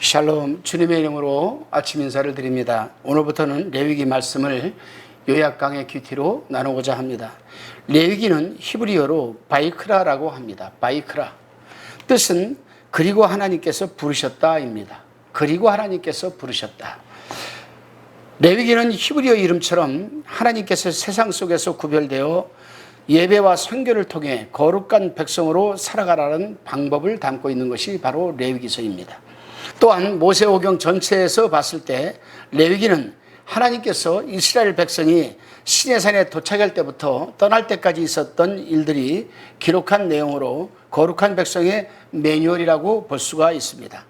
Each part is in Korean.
샬롬, 주님의 이름으로 아침 인사를 드립니다. 오늘부터는 레위기 말씀을 요약 강의 큐티로 나누고자 합니다. 레위기는 히브리어로 바이크라라고 합니다. 바이크라. 뜻은 그리고 하나님께서 부르셨다입니다. 그리고 하나님께서 부르셨다. 레위기는 히브리어 이름처럼 하나님께서 세상 속에서 구별되어 예배와 선교를 통해 거룩한 백성으로 살아가라는 방법을 담고 있는 것이 바로 레위기서입니다. 또한 모세오경 전체에서 봤을 때 레위기는 하나님께서 이스라엘 백성이 시내산에 도착할 때부터 떠날 때까지 있었던 일들이 기록한 내용으로 거룩한 백성의 매뉴얼이라고 볼 수가 있습니다.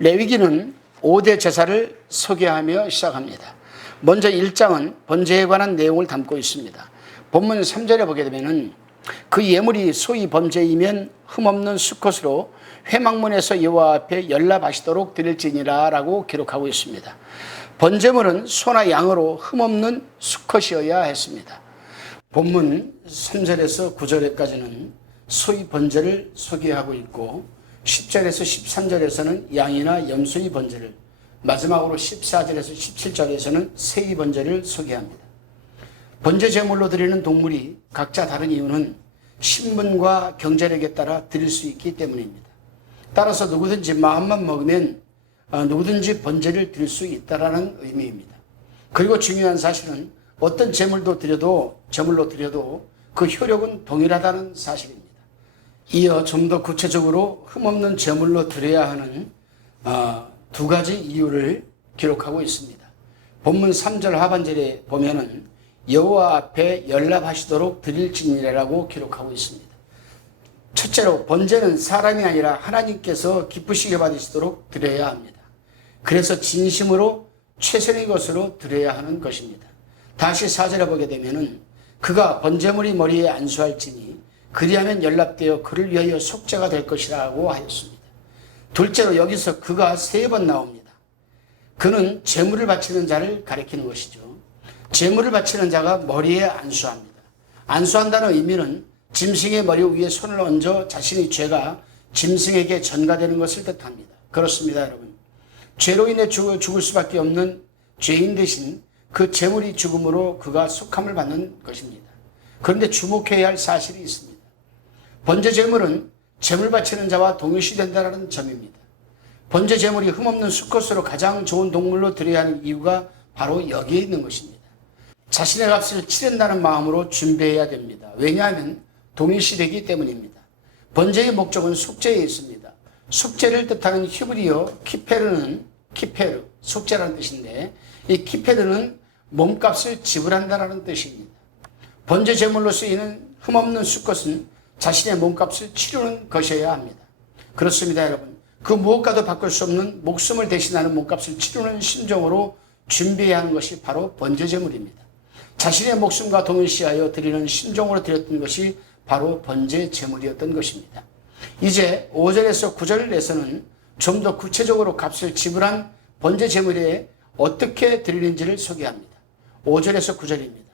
레위기는 5대 제사를 소개하며 시작합니다. 먼저 1장은 번제에 관한 내용을 담고 있습니다. 본문 3절에 보게 되면 그 예물이 소위 번제이면 흠없는 수컷으로 회막문에서 여호와 앞에 연락하시도록 드릴지니라 라고 기록하고 있습니다. 번제물은 소나 양으로 흠없는 수컷이어야 했습니다. 본문 3절에서 9절까지는 소의 번제를 소개하고 있고 10절에서 13절에서는 양이나 염소의 번제를, 마지막으로 14절에서 17절에서는 새의 번제를 소개합니다. 번제 제물로 드리는 동물이 각자 다른 이유는 신분과 경제력에 따라 드릴 수 있기 때문입니다. 따라서 누구든지 마음만 먹으면 누구든지 번제를 드릴 수 있다라는 의미입니다. 그리고 중요한 사실은 어떤 제물로 드려도 그 효력은 동일하다는 사실입니다. 이어 좀 더 구체적으로 흠없는 제물로 드려야 하는 두 가지 이유를 기록하고 있습니다. 본문 3절 하반절에 보면은 여호와 앞에 연락하시도록 드릴지니라라고 기록하고 있습니다. 첫째로 번제는 사람이 아니라 하나님께서 기쁘시게 받으시도록 드려야 합니다. 그래서 진심으로 최선의 것으로 드려야 하는 것입니다. 다시 4절에 보게 되면은 그가 번제물이 머리에 안수할지니 그리하면 연락되어 그를 위하여 속죄가 될 것이라고 하였습니다. 둘째로 여기서 그가 3번 나옵니다. 그는 제물을 바치는 자를 가리키는 것이죠. 제물을 바치는 자가 머리에 안수합니다. 안수한다는 의미는 짐승의 머리 위에 손을 얹어 자신의 죄가 짐승에게 전가되는 것을 뜻합니다. 그렇습니다, 여러분. 죄로 인해 죽을 수밖에 없는 죄인 대신 그 제물이 죽음으로 그가 속함을 받는 것입니다. 그런데 주목해야 할 사실이 있습니다. 번제 제물은 제물 바치는 자와 동일시된다는 점입니다. 번제 제물이 흠없는 수컷으로 가장 좋은 동물로 드려야 하는 이유가 바로 여기에 있는 것입니다. 자신의 값을 치른다는 마음으로 준비해야 됩니다. 왜냐하면 동일시되기 때문입니다. 번제의 목적은 속죄에 있습니다. 속죄를 뜻하는 히브리어 키페르, 속죄라는 뜻인데 이 키페르는 몸값을 지불한다는 뜻입니다. 번제 제물로 쓰이는 흠없는 수컷은 자신의 몸값을 치르는 것이어야 합니다. 그렇습니다, 여러분. 그 무엇과도 바꿀 수 없는 목숨을 대신하는 몸값을 치르는 심정으로 준비해야 하는 것이 바로 번제 제물입니다. 자신의 목숨과 동일시하여 드리는 심정으로 드렸던 것이 바로 번제 제물이었던 것입니다. 이제 5절에서 9절에서는 좀 더 구체적으로 값을 지불한 번제 제물에 어떻게 드리는지를 소개합니다. 5절에서 9절입니다.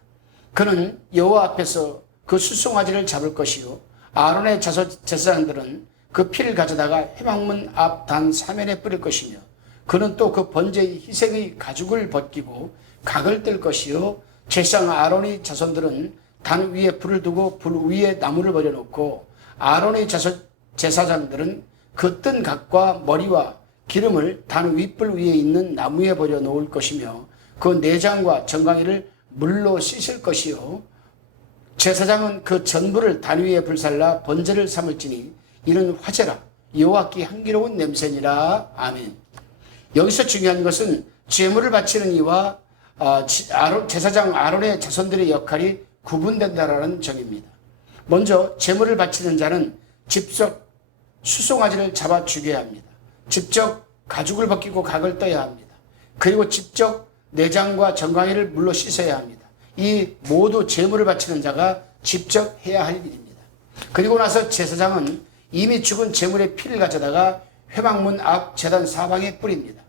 그는 여호와 앞에서 그 수송아지를 잡을 것이요 아론의 제사장들은 그 피를 가져다가 회막문 앞 단 3면에 뿌릴 것이며 그는 또 그 번제의 희생의 가죽을 벗기고 각을 뜰 것이요 제사장 아론의 자손들은 단 위에 불을 두고 불 위에 나무를 버려놓고 아론의 제사장들은 그 뜬 각과 머리와 기름을 단 윗불 위에 있는 나무에 버려놓을 것이며 그 내장과 정강이를 물로 씻을 것이요 제사장은 그 전부를 단 위에 불살라 번제를 삼을지니 이는 화제라 여호와께 향기로운 냄새니라. 아멘. 여기서 중요한 것은 제물을 바치는 이와 제사장 아론의 자손들의 역할이 구분된다라는 점입니다. 먼저 제물을 바치는 자는 직접 수송아지를 잡아 죽여야 합니다. 직접 가죽을 벗기고 각을 떠야 합니다. 그리고 직접 내장과 정강이를 물로 씻어야 합니다. 이 모두 제물을 바치는 자가 직접 해야 할 일입니다. 그리고 나서 제사장은 이미 죽은 제물의 피를 가져다가 회막문 앞 제단 사방에 뿌립니다.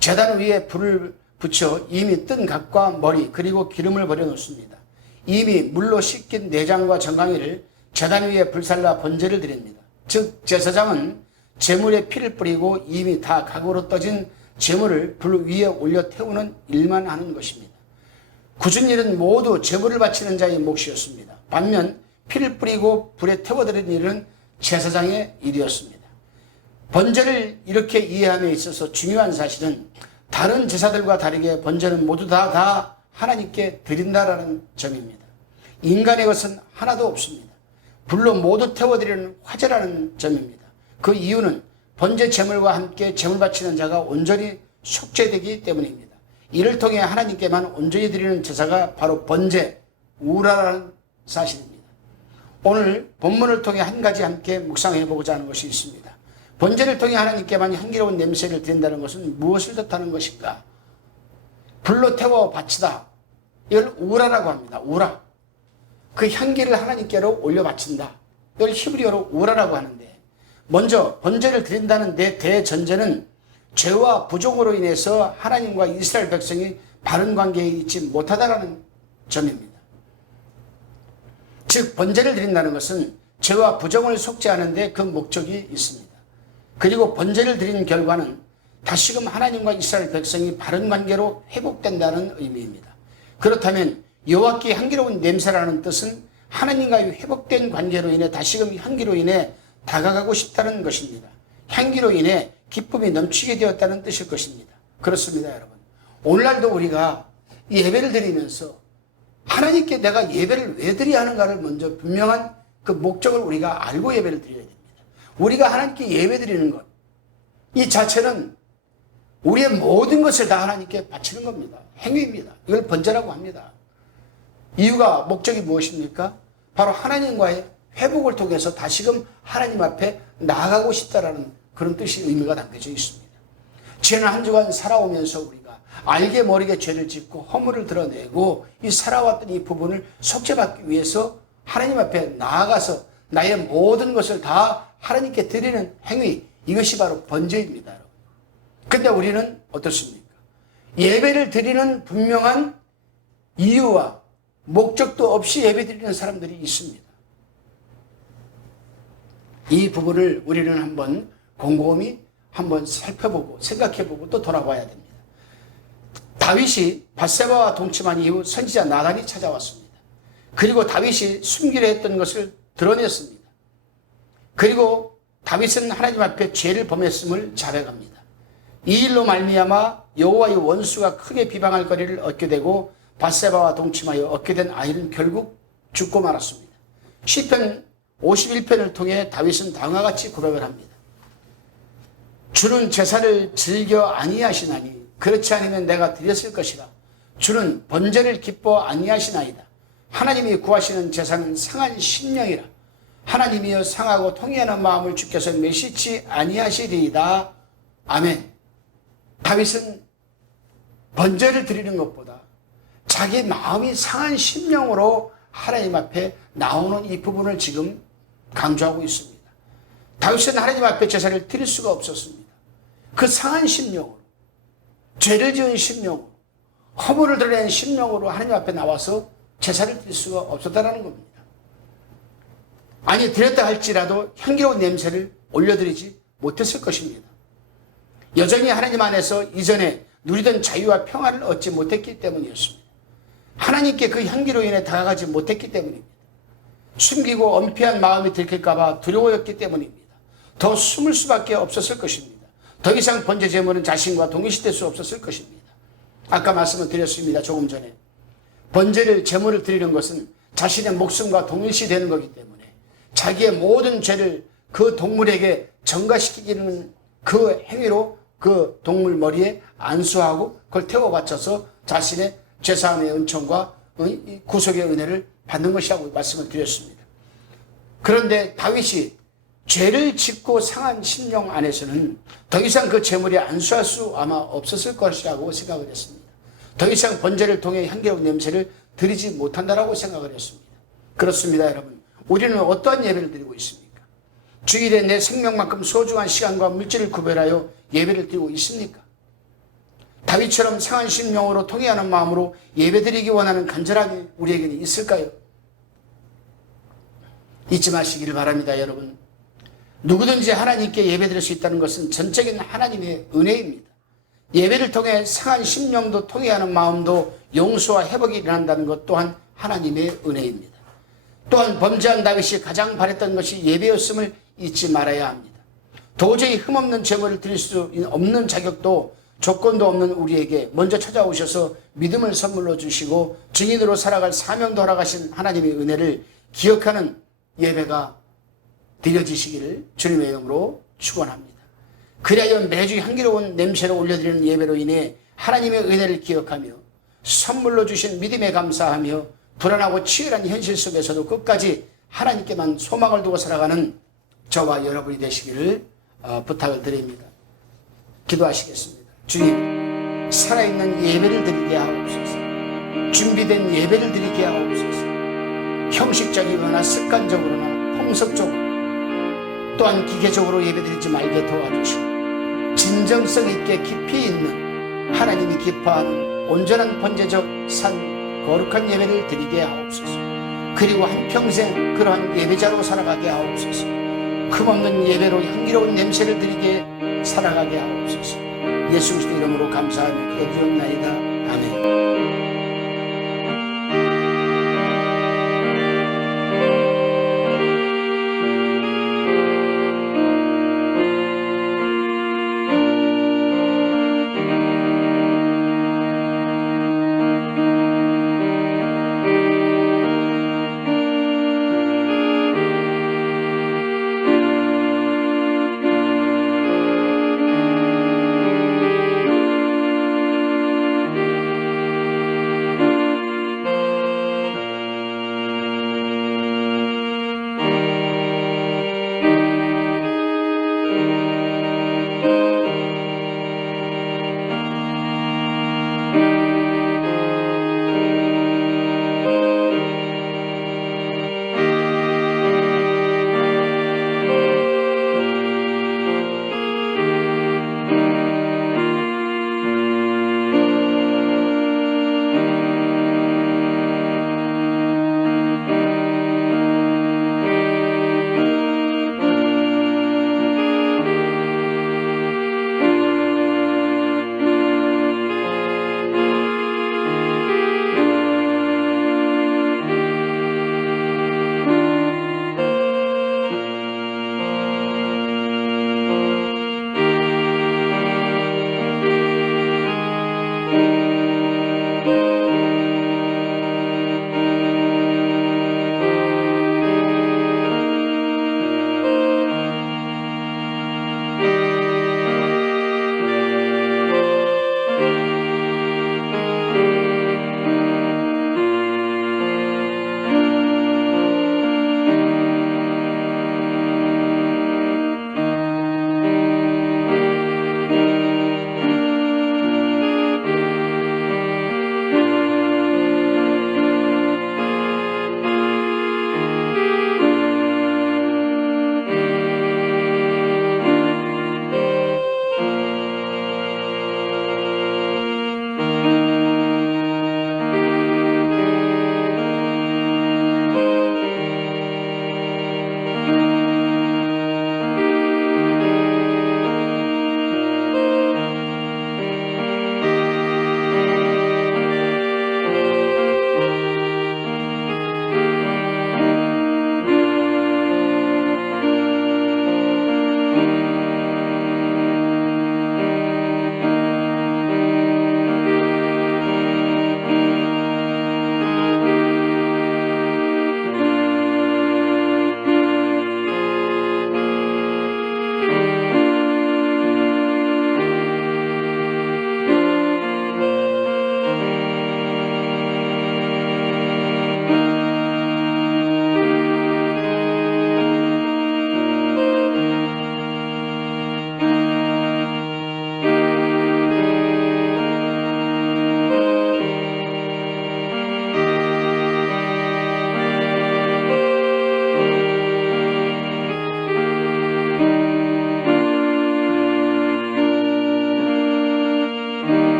제단 위에 불을 붙여 이미 뜬 각과 머리 그리고 기름을 버려놓습니다. 이미 물로 씻긴 내장과 정강이를 제단 위에 불살라 번제를 드립니다. 즉 제사장은 제물에 피를 뿌리고 이미 다 각으로 떠진 제물을 불 위에 올려 태우는 일만 하는 것입니다. 굳은 일은 모두 제물을 바치는 자의 몫이었습니다. 반면 피를 뿌리고 불에 태워드리는 일은 제사장의 일이었습니다. 번제를 이렇게 이해함에 있어서 중요한 사실은 다른 제사들과 다르게 번제는 모두 다 하나님께 드린다라는 점입니다. 인간의 것은 하나도 없습니다. 불로 모두 태워드리는 화제라는 점입니다. 그 이유는 번제 제물과 함께 제물 바치는 자가 온전히 속죄되기 때문입니다. 이를 통해 하나님께만 온전히 드리는 제사가 바로 번제, 우라라는 사실입니다. 오늘 본문을 통해 한 가지 함께 묵상해 보고자 하는 것이 있습니다. 번제를 통해 하나님께만 향기로운 냄새를 드린다는 것은 무엇을 뜻하는 것인가? 불로 태워 바치다. 이걸 우라라고 합니다. 우라. 그 향기를 하나님께로 올려 바친다. 이걸 히브리어로 우라라고 하는데, 먼저 번제를 드린다는 내 대전제는 죄와 부종으로 인해서 하나님과 이스라엘 백성이 바른 관계에 있지 못하다라는 점입니다. 즉 번제를 드린다는 것은 죄와 부종을 속죄하는데 그 목적이 있습니다. 그리고 번제를 드린 결과는 다시금 하나님과 이스라엘 백성이 바른 관계로 회복된다는 의미입니다. 그렇다면 여호와께 향기로운 냄새라는 뜻은 하나님과의 회복된 관계로 인해 다시금 향기로 인해 다가가고 싶다는 것입니다. 향기로 인해 기쁨이 넘치게 되었다는 뜻일 것입니다. 그렇습니다, 여러분. 오늘날도 우리가 예배를 드리면서 하나님께 내가 예배를 왜 드려야 하는가를 먼저 분명한 그 목적을 우리가 알고 예배를 드려야 됩니다. 우리가 하나님께 예배 드리는 것, 이 자체는 우리의 모든 것을 다 하나님께 바치는 겁니다. 행위입니다. 이걸 번제라고 합니다. 이유가, 목적이 무엇입니까? 바로 하나님과의 회복을 통해서 다시금 하나님 앞에 나아가고 싶다라는 그런 뜻이 의미가 담겨져 있습니다. 지난 한 주간 살아오면서 우리가 알게 모르게 죄를 짓고 허물을 드러내고 이 살아왔던 이 부분을 속죄받기 위해서 하나님 앞에 나아가서 나의 모든 것을 다 하나님께 드리는 행위, 이것이 바로 번제입니다. 근데 우리는 어떻습니까? 예배를 드리는 분명한 이유와 목적도 없이 예배 드리는 사람들이 있습니다. 이 부분을 우리는 한번 곰곰이 한번 살펴보고 생각해보고 또 돌아봐야 됩니다. 다윗이 밧세바와 동침한 이후 선지자 나단이 찾아왔습니다. 그리고 다윗이 숨기려 했던 것을 드러냈습니다. 그리고 다윗은 하나님 앞에 죄를 범했음을 자백합니다. 이 일로 말미암아 여호와의 원수가 크게 비방할 거리를 얻게 되고 밧세바와 동침하여 얻게 된 아이는 결국 죽고 말았습니다. 시편 51편을 통해 다윗은 다음과 같이 고백을 합니다. 주는 제사를 즐겨 아니하시나니 그렇지 않으면 내가 드렸을 것이라. 주는 번제를 기뻐 아니하시나이다. 하나님이 구하시는 제사는 상한 심령이라. 하나님이여 상하고 통회하는 마음을 주께서 메시치 아니하시리이다. 아멘. 다윗은 번제를 드리는 것보다 자기 마음이 상한 심령으로 하나님 앞에 나오는 이 부분을 지금 강조하고 있습니다. 다윗은 하나님 앞에 제사를 드릴 수가 없었습니다. 그 상한 심령으로, 죄를 지은 심령으로, 허물을 드러낸 심령으로 하나님 앞에 나와서 제사를 드릴 수가 없었다는 겁니다. 아니, 드렸다 할지라도 향기로운 냄새를 올려드리지 못했을 것입니다. 여전히 하나님 안에서 이전에 누리던 자유와 평화를 얻지 못했기 때문이었습니다. 하나님께 그 향기로 인해 다가가지 못했기 때문입니다. 숨기고 엄폐한 마음이 들킬까봐 두려워였기 때문입니다. 더 숨을 수밖에 없었을 것입니다. 더 이상 번제 제물은 자신과 동일시될 수 없었을 것입니다. 아까 말씀을 드렸습니다. 조금 전에 번제를 제물을 드리는 것은 자신의 목숨과 동일시되는 거기 때문에 자기의 모든 죄를 그 동물에게 전가시키는 그 행위로 그 동물 머리에 안수하고 그걸 태워 바쳐서 자신의 죄사함의 은총과 구속의 은혜를 받는 것이라고 말씀을 드렸습니다. 그런데 다윗이 죄를 짓고 상한 심령 안에서는 더 이상 그 제물이 안수할 수 아마 없었을 것이라고 생각을 했습니다. 더 이상 번제를 통해 향기로운 냄새를 드리지 못한다라고 생각을 했습니다. 그렇습니다, 여러분. 우리는 어떠한 예배를 드리고 있습니까? 주일에 내 생명만큼 소중한 시간과 물질을 구별하여 예배를 드리고 있습니까? 다윗처럼 상한 심령으로 통회하는 마음으로 예배드리기 원하는 간절함이 우리에게는 있을까요? 잊지 마시기를 바랍니다, 여러분. 누구든지 하나님께 예배드릴 수 있다는 것은 전적인 하나님의 은혜입니다. 예배를 통해 상한 심령도 통회하는 마음도 용서와 회복이 일어난다는 것 또한 하나님의 은혜입니다. 또한 범죄한 다윗이 가장 바랬던 것이 예배였음을 잊지 말아야 합니다. 도저히 흠없는 제물을 드릴 수 없는 자격도 조건도 없는 우리에게 먼저 찾아오셔서 믿음을 선물로 주시고 증인으로 살아갈 사명도 허락하신 하나님의 은혜를 기억하는 예배가 드려지시기를 주님의 이름으로 축원합니다. 그리하여 매주 향기로운 냄새를 올려드리는 예배로 인해 하나님의 은혜를 기억하며 선물로 주신 믿음에 감사하며 불안하고 치열한 현실 속에서도 끝까지 하나님께만 소망을 두고 살아가는 저와 여러분이 되시기를 부탁을 드립니다. 기도하시겠습니다. 주님, 살아있는 예배를 드리게 하옵소서. 준비된 예배를 드리게 하옵소서. 형식적이거나 습관적으로나 풍습적으로 또한 기계적으로 예배드리지 말게 도와주시고 진정성 있게 깊이 있는 하나님이 기뻐하는 온전한 번제적 산 거룩한 예배를 드리게 하옵소서. 그리고 한평생 그러한 예배자로 살아가게 하옵소서. 흠없는 예배로 향기로운 냄새를 드리게 살아가게 하옵소서. 예수 그리스도 이름으로 감사하며 기도드리옵나이다. 아멘.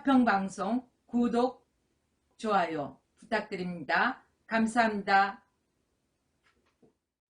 화평방송 구독, 좋아요 부탁드립니다. 감사합니다.